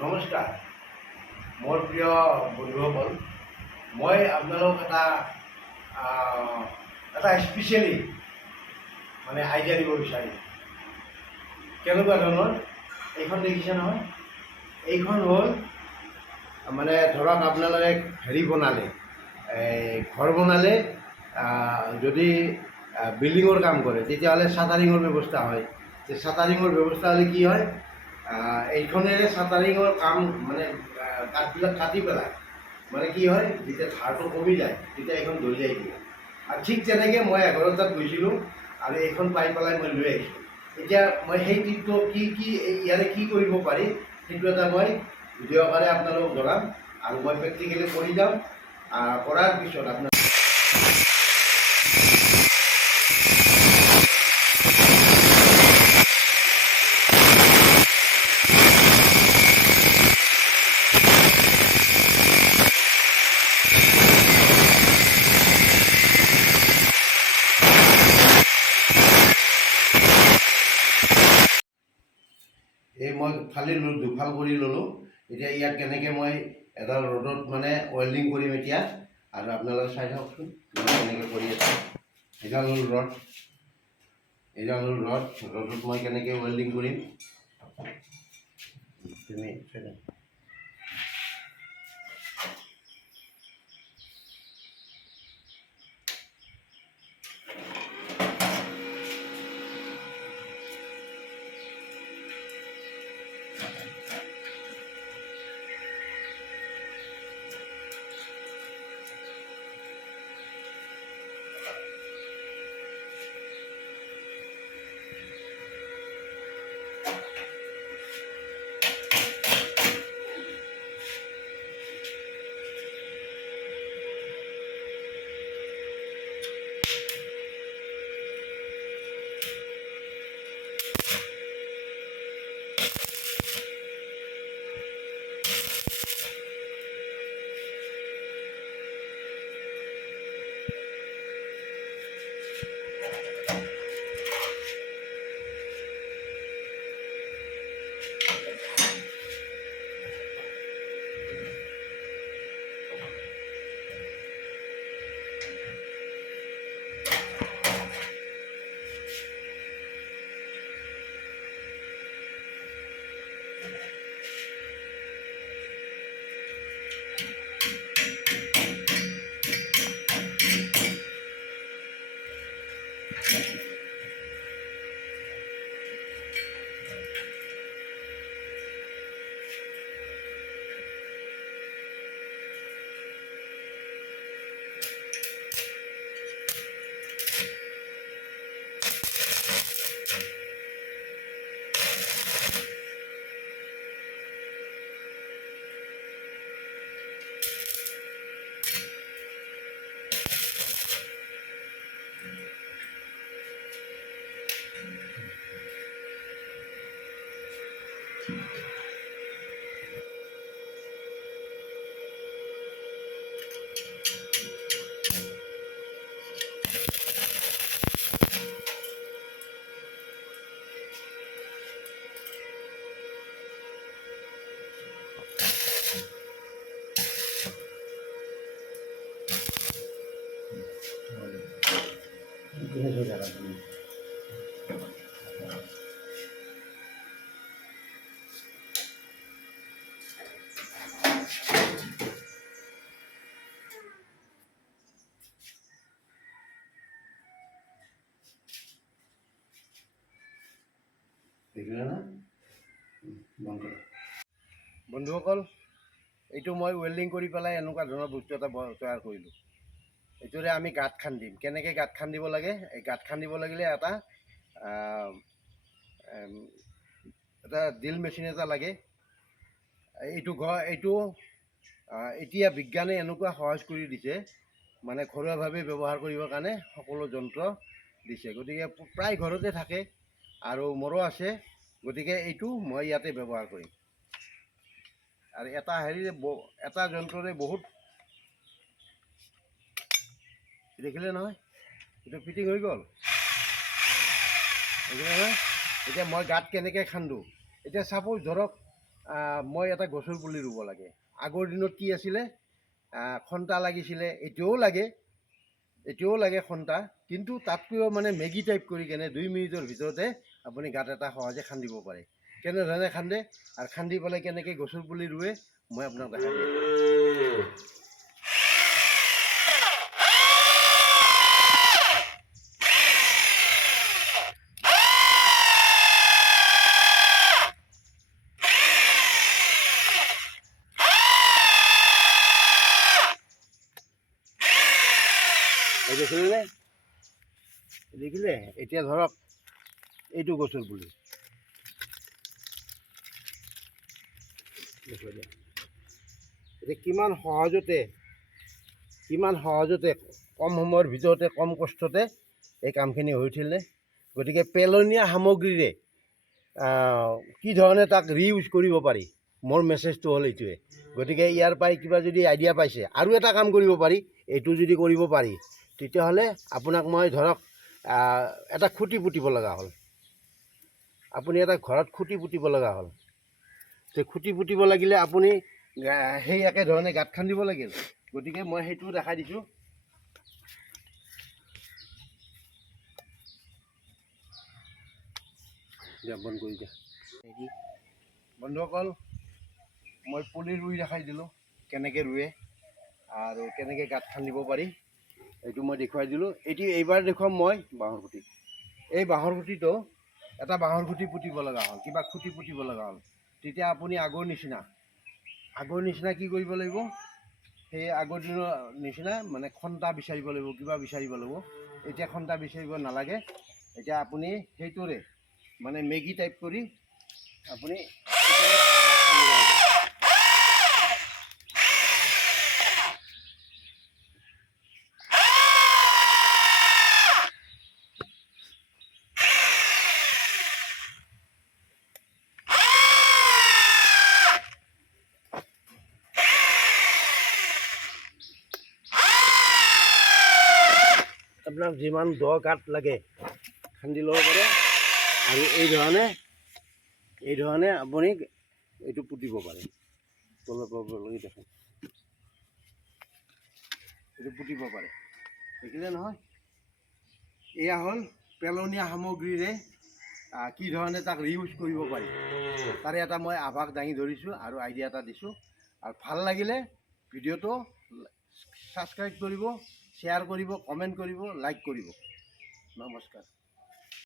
নমস্কাৰ মোৰ প্ৰিয় বন্ধুসকল, মই আপোনালোক এটা স্পেচিয়েলি আইডিয়া দিব বিচাৰিম। কেনেকুৱা ধৰণৰ এইখন দেখিছে নহয়, এইখন হ'ল ধৰক আপোনালোকে হেৰি বনালে, ঘৰ বনালে, যদি বিল্ডিঙৰ কাম কৰে তেতিয়াহ'লে চাটাৰিঙৰ ব্যৱস্থা হয়। চাটাৰিঙৰ ব্যৱস্থা হ'লে কি হয়, এইখনেৰে চাটাৰিঙৰ কাম কাঠবিলাক কাটি পেলাই কি হয়, যেতিয়া ধাৰটো কমি যায় তেতিয়া এইখন দলিয়াই দিয়ে। আৰু ঠিক তেনেকৈ মই এঘৰৰ তাত গৈছিলোঁ আৰু এইখন পাই পেলাই মই লৈ আহিছোঁ। এতিয়া মই সেই টিপটো কি ইয়াৰে কি কৰিব পাৰি সেইটো এটা মই ভিডিঅ' আকাৰে আপোনালোকক জনাম আৰু মই প্ৰেক্টিকেলি কৰি যাম। কৰাৰ পিছত আপোনাৰ এই মই ফালি দুফাল কৰি ল'লোঁ। এতিয়া ইয়াক কেনেকৈ মই এডাল ৰ'দত ৱেল্ডিং কৰিম এতিয়া, আৰু আপোনালোকে চাই থাককচোন কেনেকৈ কৰি আছোঁ। এডাল হ'ল ৰড, এডাল হ'ল ৰডত মই কেনেকৈ ৱেল্ডিং কৰিম তুমি চাই থাক। দেখিলে না বন্ধুসকল, এইটো মই ৱেল্ডিং কৰি পেলাই এনেকুৱা ধৰণৰ বস্তু এটা তৈয়াৰ কৰিলোঁ। এইটোৰে আমি গাঁত খান্দিম। কেনেকৈ গাঁত খান্দিব লাগে, এই গাঁত খান্দিব লাগিলে এটা ড্ৰিল মেচিন এটা লাগে। এইটো এতিয়া বিজ্ঞানে এনেকুৱা সহজ কৰি দিছে, ঘৰুৱাভাৱে ব্যৱহাৰ কৰিবৰ কাৰণে সকলো যন্ত্ৰ দিছে। গতিকে প্ৰায় ঘৰতে থাকে আৰু মোৰো আছে। গতিকে এইটো মই ইয়াতে ব্যৱহাৰ কৰিম। আৰু এটা যন্ত্ৰৰে বহুত দেখিলে নহয়, এইটো ফিটিং হৈ গ'ল। দেখিলে নহয়। এতিয়া মই গাঁত কেনেকৈ খান্দোঁ, এতিয়া ছাপোজ ধৰক মই এটা গছৰ পুলি ৰুব লাগে। আগৰ দিনত কি আছিলে, খন্তা লাগিছিলে, এতিয়াও লাগে খন্তা, কিন্তু তাতকৈও মানে মেগী টাইপ কৰি কেনে 2 মিনিটৰ ভিতৰতে আপুনি গাঁত এটা সহজে খান্দিব পাৰে। কেনেধৰণে খান্দে আৰু খান্দি পেলাই কেনেকৈ গছৰ পুলি ৰুৱে মই আপোনাক দেখাই দিম। দেখিলে এতিয়া ধৰক এইটো গছৰ পুলি, এতিয়া কিমান সহজতে কম সময়ৰ ভিতৰতে কম কষ্টতে এই কামখিনি হৈ উঠিলে। গতিকে পেলনীয়া সামগ্ৰীৰে কি ধৰণে তাক ৰিইউজ কৰিব পাৰি, মোৰ মেছেজটো হ'ল এইটোৱে। গতিকে ইয়াৰ পৰাই কিবা যদি আইডিয়া পাইছে, আৰু এটা কাম কৰিব পাৰি, এইটো যদি কৰিব পাৰি তেতিয়াহ'লে আপোনাক মই ধৰক এটা খুঁটি পুতিব লগা হ'ল, আপুনি এটা ঘৰত খুঁটি পুতিব লগা হ'ল। সেই খুঁটি পুতিব লাগিলে আপুনি সেই একেধৰণে গাঁত খান্দিব লাগিল। গতিকে মই সেইটোও দেখাই দিছোঁ। বন্ধ কৰি দিয়া বন্ধুসকল, মই পুলি ৰুই দেখাই দিলোঁ, কেনেকৈ ৰুৱে আৰু কেনেকৈ গাঁত খান্দিব পাৰি এইটো মই দেখুৱাই দিলোঁ। এইবাৰ দেখুৱাম মই বাঁহৰ খুঁটি। এই বাঁহৰ খুঁটিটো এটা বাঁহৰ খুঁটি পুতিব লগা হ'ল, কিবা খুঁটি পুতিব লগা হ'ল, তেতিয়া আপুনি আগৰ নিচিনা কি কৰিব লাগিব, সেই আগৰ দিনৰ নিচিনা মানে খন্তা বিচাৰিব লাগিব, কিবা বিচাৰিব লাগিব। এতিয়া খন্তা বিচাৰিব নালাগে, এতিয়া আপুনি সেইটোৰে মানে মেগী টাইপ কৰি আপুনি আপোনাক যিমান দ গাঁত লাগে খান্দি ল'ব পাৰে, আৰু এই ধৰণে আপুনি এইটো পুতিব পাৰে। দেখোন এইটো পুতিব পাৰে, দেখিলে নহয়? এয়া হ'ল পেলনীয়া সামগ্ৰীৰে কি ধৰণে তাক ৰিইউজ কৰিব পাৰি, তাৰে এটা মই আভাস দাঙি ধৰিছোঁ আৰু আইডিয়া এটা দিছোঁ। আৰু ভাল লাগিলে ভিডিঅ'টো ছাবস্ক্ৰাইব কৰিব, শ্বেয়াৰ কৰিব, কমেণ্ট কৰিব, লাইক কৰিব। নমস্কাৰ।